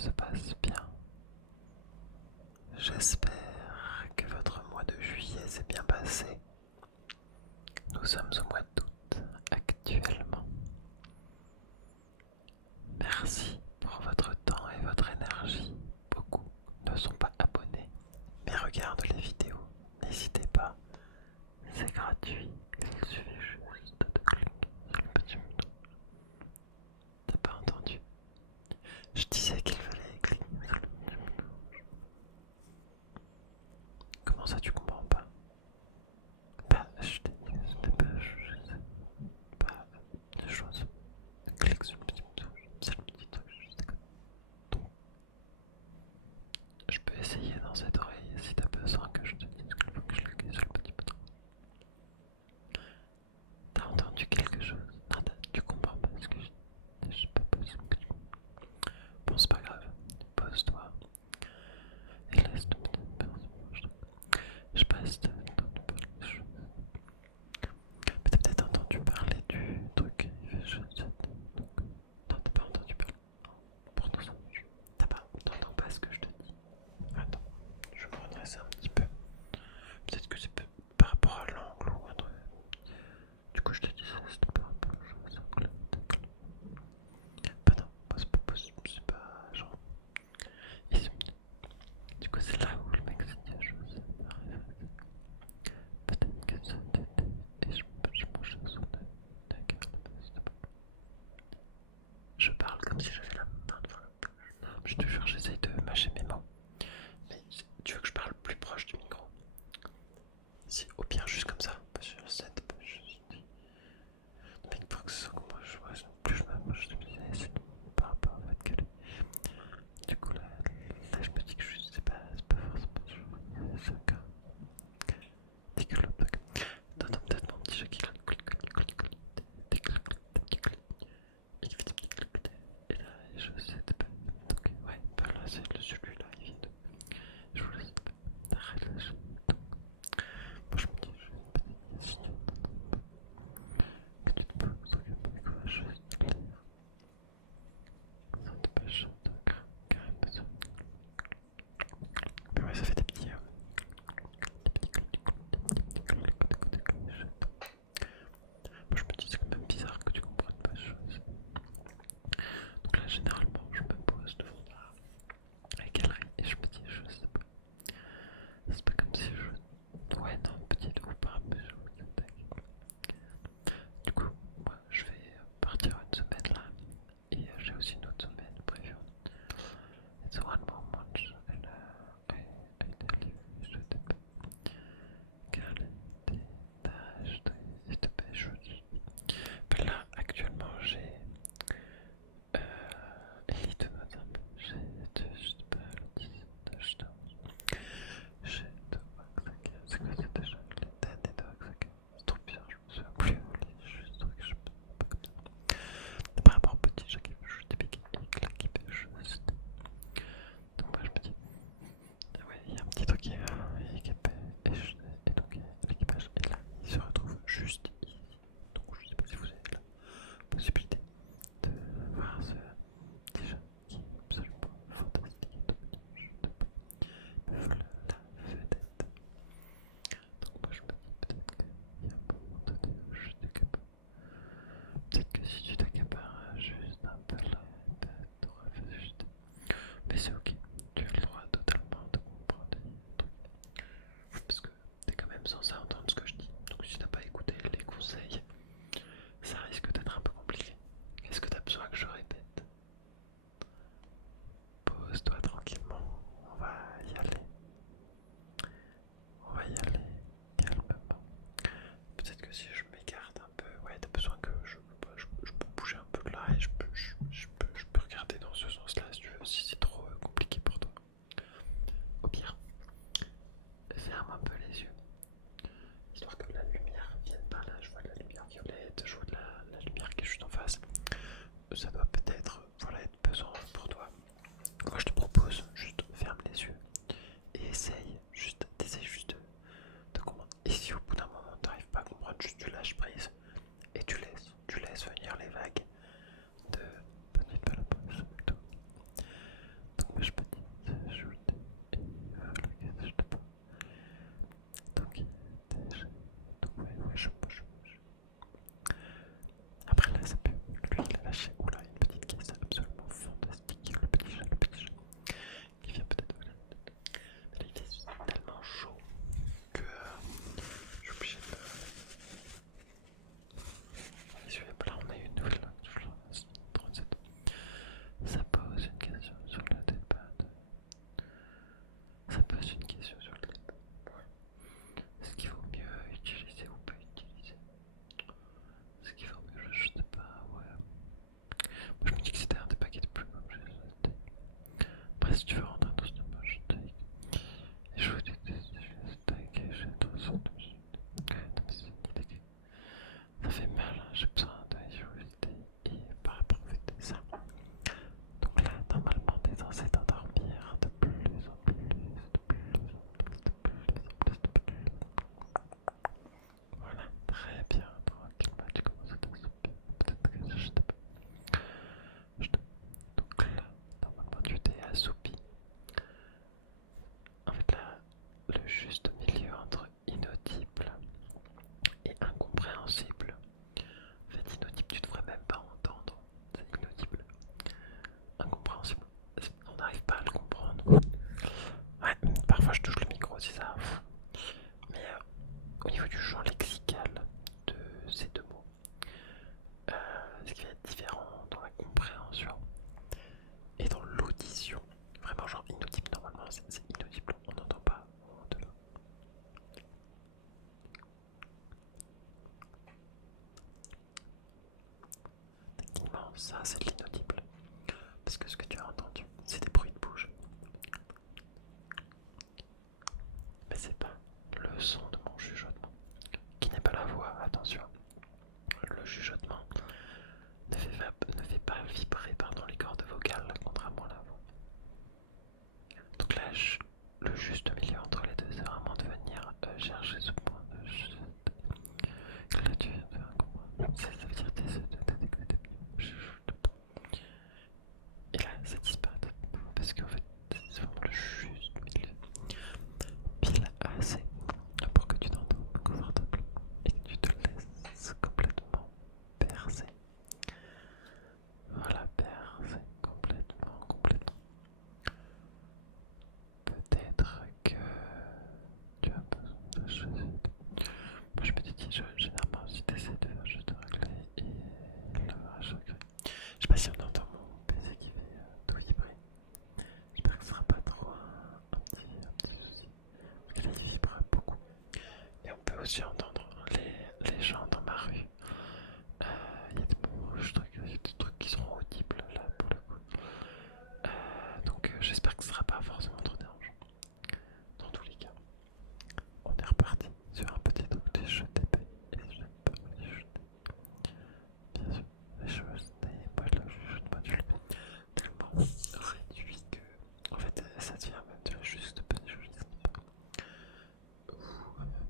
se passe bien. J'espère que votre mois de juillet s'est bien passé. Nous sommes au mois d'août actuellement. Merci pour votre temps et votre énergie. Beaucoup ne sont pas abonnés, mais regardent les vidéos. N'hésitez pas, c'est gratuit. Il suffit juste de cliquer sur le petit bouton. T'as pas entendu? Je disais qu'il fallait cliquer sur le petit bouton. Comment ça tu comprends pas? Bah, je t'ai dit, c'était pas, je sais pas des choses. Clique sur le petit bouton, c'est le petit truc juste à côté. Donc, je peux essayer dans cette oreille si t'as besoin que je te dise qu'il faut que je clique sur le petit bouton. T'as entendu quelque chose? Non, tu comprends pas ce que je dis. Je sais pas possible que tu comprends. Bon, c'est pas grave. Pose-toi et laisse de me personne. Je passe de temps de parler des choses. Mais t'as peut-être entendu parler du truc. Il fait chose. Donc, non, t'as pas entendu parler. Pourtant, ça marche. T'entends pas ce que je te dis. Attends, je vais me redresser un petit peu. Peut-être que c'est par rapport à l'angle ou un truc. Du coup, je te disais, c'était par rapport à la chose. Bah non, bah c'est pas possible, c'est pas genre. Ici. Du coup, c'est là où le mec se dit la chose. Peut-être que ça t'était. Et je mange sous la carte. Je parle comme si j'avais la main devant la bouche. Non, je te jure, j'essaye de mâcher mes mots. Mais tu veux que je parle plus proche du micro? Si, au pire, juste comme ça. Parce que cette page, mais il faut que ce soit comme moi, plus je m'approche de mes c'est par rapport au fait que du coup là, je me dis que je sais pas, c'est pas forcément c'est un cas. Dès que l'autre t'entends peut-être mon petit chat qui clic, et qui fait des petits clics, et là, je sais pas. Donc, ouais, bah là, c'est celui-là, il vient de. Je vous laisse. Arrête là, moi je me dis, je vais pas dire si tu que tu te poses, regarde pas quoi, je vais te lire. Ça te pêche, carrément ça. Mais ouais, ça fait des petits moi je me dis, c'est quand même bizarre que tu comprennes pas les choses. Donc là, généralement, je me pose devant la galerie et je me dis, je sais pas. C'est pas comme si je. Ouais, non, petite ou pas, mais je vous attaque. Du coup, moi, je vais partir une semaine là. Et j'ai aussi une autre semaine prévue. It's one more month and I tell you, je te s'il te plaît, je dis. Ben là, actuellement, j'ai Elite mode un peu. J'ai je sais pas, le 10 touchdowns. J'ai de Waxaca. C'est quoi ça déjà? Les Dan et de Waxaca. C'est trop bizarre, je me souviens plus. Les juste trucs, je peux pas comme ça. Par rapport au petit chat qui fait juste des piques et là qui fait juste. Donc moi je me dis, ah ouais, il y a un petit truc qui est équipé et donc l'équipage est là, il se retrouve juste ici. Donc je sais pas si vous avez la possibilité de voir ce petit chat qui est absolument fantastique et tout petit, me fout la vedette. Donc moi je me dis peut-être qu'il y a un moment donné où je t'accapare. Peut-être que si tu t'accapares juste un peu la tête, t'auras fait juste. Mais c'est ok, tu as le droit totalement de comprendre les trucs. Parce que t'es quand même censé entendre ce que je dis. Donc si t'as pas écouté les conseils, ça risque d'être un peu compliqué. Est-ce que t'as besoin que je répète? Pose-toi tranquillement, on va y aller. On va y aller calmement. Peut-être que si je m'écarte un peu, ouais, t'as besoin que je peux bouger un peu là et je peux regarder dans ce sens-là si tu veux, si c'est trop compliqué pour toi. Au pire, ferme un peu les yeux, histoire que la lumière vienne par là. Je vois de la lumière violette, je vois de la lumière qui est juste en face. Ça doit peut-être voilà, être pesant pour toi. Moi je te propose juste ferme les yeux et essaye juste de comprendre. Et si au bout d'un moment t'arrives pas à comprendre, juste tu lâches prise et tu laisses venir les vagues de petite balapose. Je me dis que c'était un des paquets de plus comme j'ai acheté. Après, si tu veux rentrer dans ce steak, et je vous dis que c'est steak et j'ai trop ça. Ça fait mal, hein, j'ai besoin de jouer et par rapport au fait de ça. Donc là, normalement, t'es censé t'endormir de plus en plus, de plus en plus, de plus en plus, de plus. Voilà, très bien, tranquillement, tu commences à t'assouper. Peut-être que je te... Donc là, normalement, tu t'es assoupi. En fait, là, le juste milieu entre inaudible et incompréhensible. En fait, inaudible, tu devrais même pas entendre. C'est inaudible. Incompréhensible. On n'arrive pas à le comprendre. Ouais, parfois je touche le micro si ça. Mais au niveau du champ lexical de ces deux mots, ce qui va être différent dans la compréhension et dans l'audition. Vraiment, genre inaudible, normalement, c'est inaudible, on n'entend pas de là. Techniquement, ça c'est de l'inaudible. Parce que ce que tu as entendu, c'est des bruits de bouche. Mais c'est pas le son de mon chuchotement, qui n'est pas la voix, attention. Le chuchotement ne fait pas vibrer les cordes vocales, contrairement à la voix. Donc là, le juste milieu entre les deux, c'est vraiment de venir chercher ce point de chute. Là, tu viens de faire comprendre. Ça veut dire que et là, ça disparaît. Parce qu'en fait, c'est vraiment le juste milieu. Pile assez pour que tu t'entendes confortable et que tu te laisses complètement percer. Voilà, percer complètement. Peut-être que tu as besoin de choses. Moi je me dis, généralement, si tu essaies de faire juste régler et le régler. Je sais pas si on entend mon PC qui fait tout vibrer. J'espère que ce sera pas trop un petit souci. Parce que là, il vibre beaucoup. Et on peut aussi entendre les gens dans ma rue. Il y a des trucs qui sont audibles là pour le coup. Donc j'espère que ce sera pas forcément trop dérangeant. Dans tous les cas, on est reparti sur un petit truc des jeux d'épée. Et j'aime pas les jeux d'épée. Bien sûr, les jeux d'épée, pas le jeu de module. Tellement réduit que, en fait, ça devient même de la juste petite chose.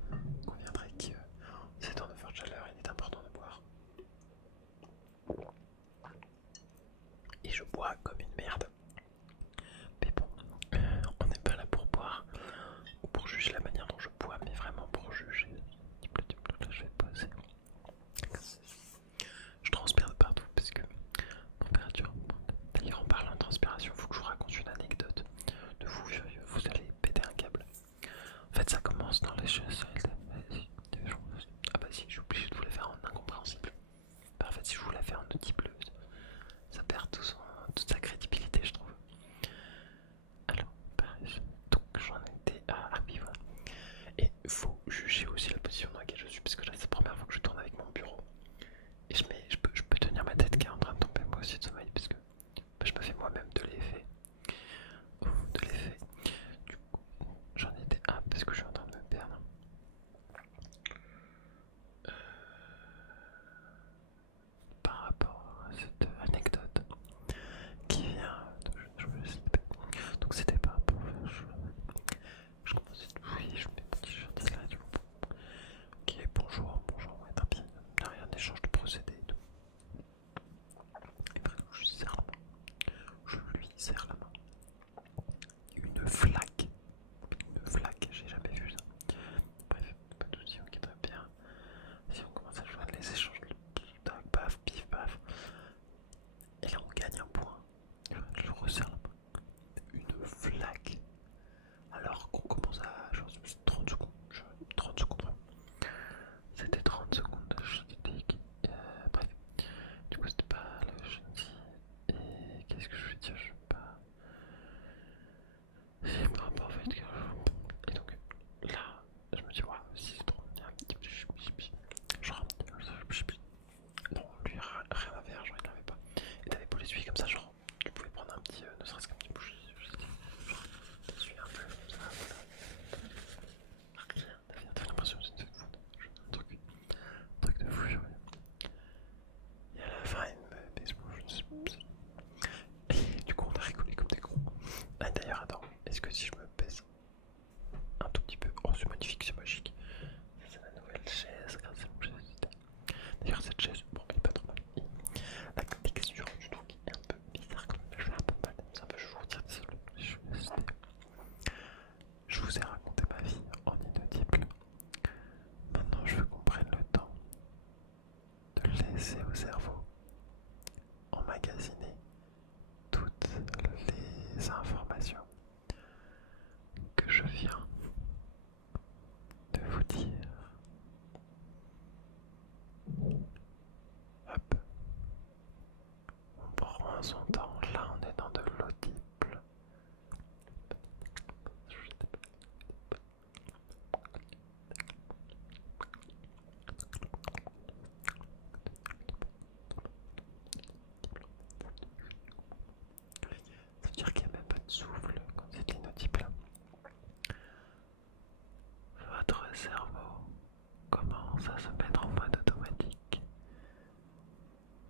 Vous conviendrez que ces temps de forte chaleur, il est important de boire. Et je bois comme une merde. Mais bon, on n'est pas là pour boire ou pour juger la manière dont je bois, mais vraiment pour juger. Là, je vais poser. Je transpire de partout parce que température. D'ailleurs, en parlant de transpiration, il faut que je vous raconte une anecdote de vous furieux. Vous allez péter un câble. En fait, ça commence dans les choses. Ah bah si, je suis obligé de vous la faire en incompréhensible. Bah, en fait, si je vous la fais en audible, ça perd toute sa crédibilité, je trouve. Alors, pareil, donc j'en étais à... Ah oui, voilà. Et il faut juger aussi la position dans laquelle je suis, parce que là, c'est la première fois que je tourne avec mon bureau. Et je peux tenir ma tête qui est en train de tomber moi aussi de sommeil, parce que bah, je me fais moi-même de l'effet. De l'effet. Du coup, j'en étais à... parce que je suis en train de me perdre. Par rapport à cette anecdote qui vient de... Donc c'était pas pour faire... Je commençais... Oui, je mets mon t-shirt là, du coup. Ok, bonjour, ouais, tant pis. Il n'y a rien d'échange de procédé et tout. Et bref, je lui serre la main. Je lui serre la main. Une flaque, j'ai jamais vu ça. Bref, pas de soucis, ok, très bien. Si on commence à joindre les échanges, tac, paf, pif, paf. Et là, on gagne un point. Je resserre la main. Une flaque. Alors qu'on commence à genre 30 secondes. 30 secondes. C'était 30 secondes de statique. Bref. Du coup, c'était pas le jeudi. Et qu'est-ce que je veux dire? Je sais pas. C'est par rapport au fait que. Et donc, là, je me dis, waouh, si c'est trop bien. Genre, non, lui, rien à faire, genre, il n'avait pas. Et t'avais beau chacun son temps. Là, on est dans de l'audible. Ça veut dire qu'il n'y a même pas de souffle quand c'est inaudible. Votre cerveau commence à se mettre en mode automatique.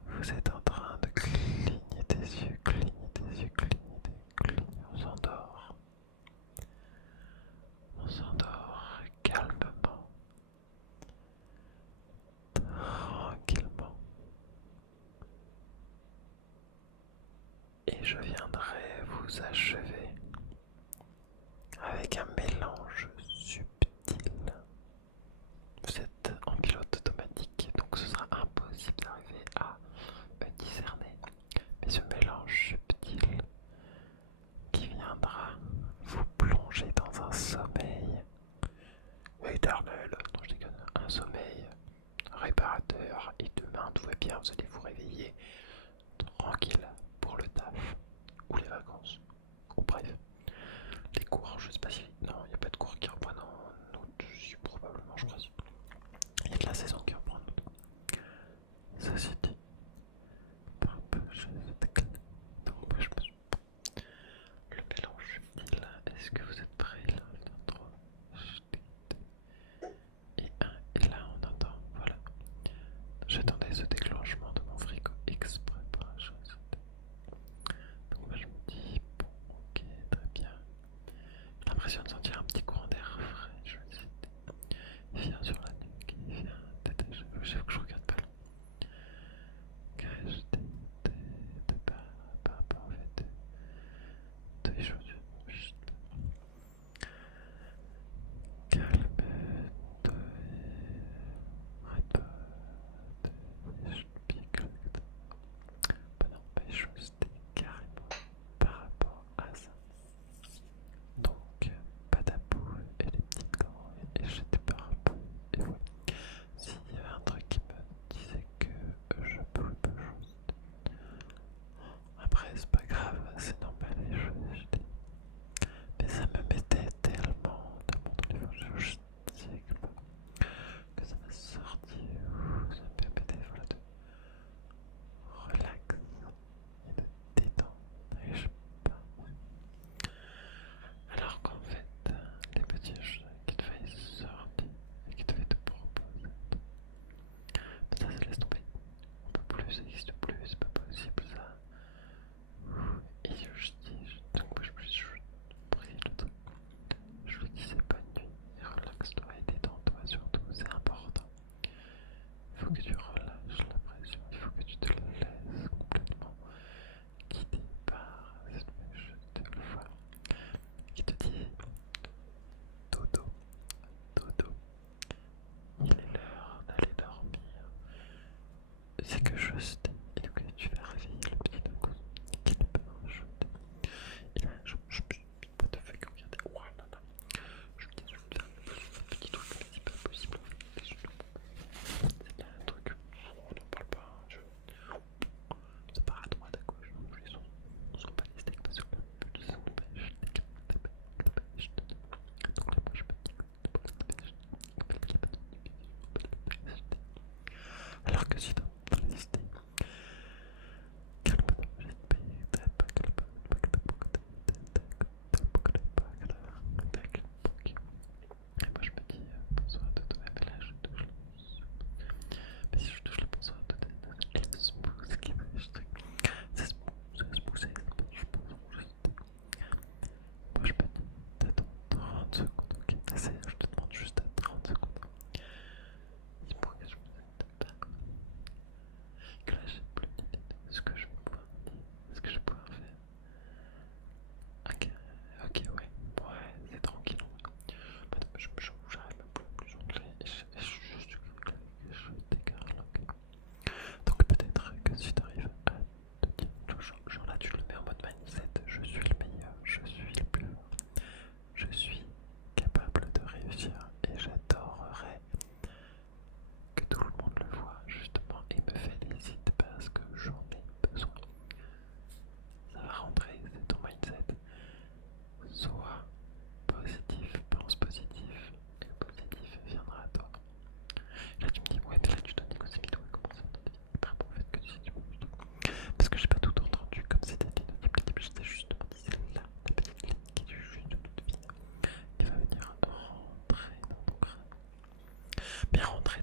Vous êtes en train de cligner des yeux, cligner des yeux, cligner des yeux. On s'endort. On s'endort calmement, tranquillement. Et je viendrai vous achever avec un mélange subtil. Vous êtes en pilote automatique, donc ce sera impossible d'arriver à discerner. Mais ce mélange subtil qui viendra vous plonger dans un sommeil éternel, non je déconne, un sommeil réparateur, et demain tout va bien, vous allez vous réveiller tranquille pour le taf ou les vacances, ou bref, les cours, je sais pas si... Non, il n'y a pas de cours qui reprennent en août, probablement, je crois. Il y a de la saison qui reprend en août. Ceci dit, le mélange subtil, est-ce que vous êtes prêts là? 3, et 1, et là on entend, voilà. J'attendais ce déclenchement de mon frigo exprès pour la chose. Donc moi je me dis, bon, ok, très bien. J'ai l'impression de sentir un petit courant d'air frais, je me dis, viens sur la nuque, viens, j'avoue que je regarde pas loin. Cache tes pas en fait, de les choses. Calme-toi, répète, je pique. Pas n'empêche, c'était carrément par rapport à ça. Donc, pas bien rentré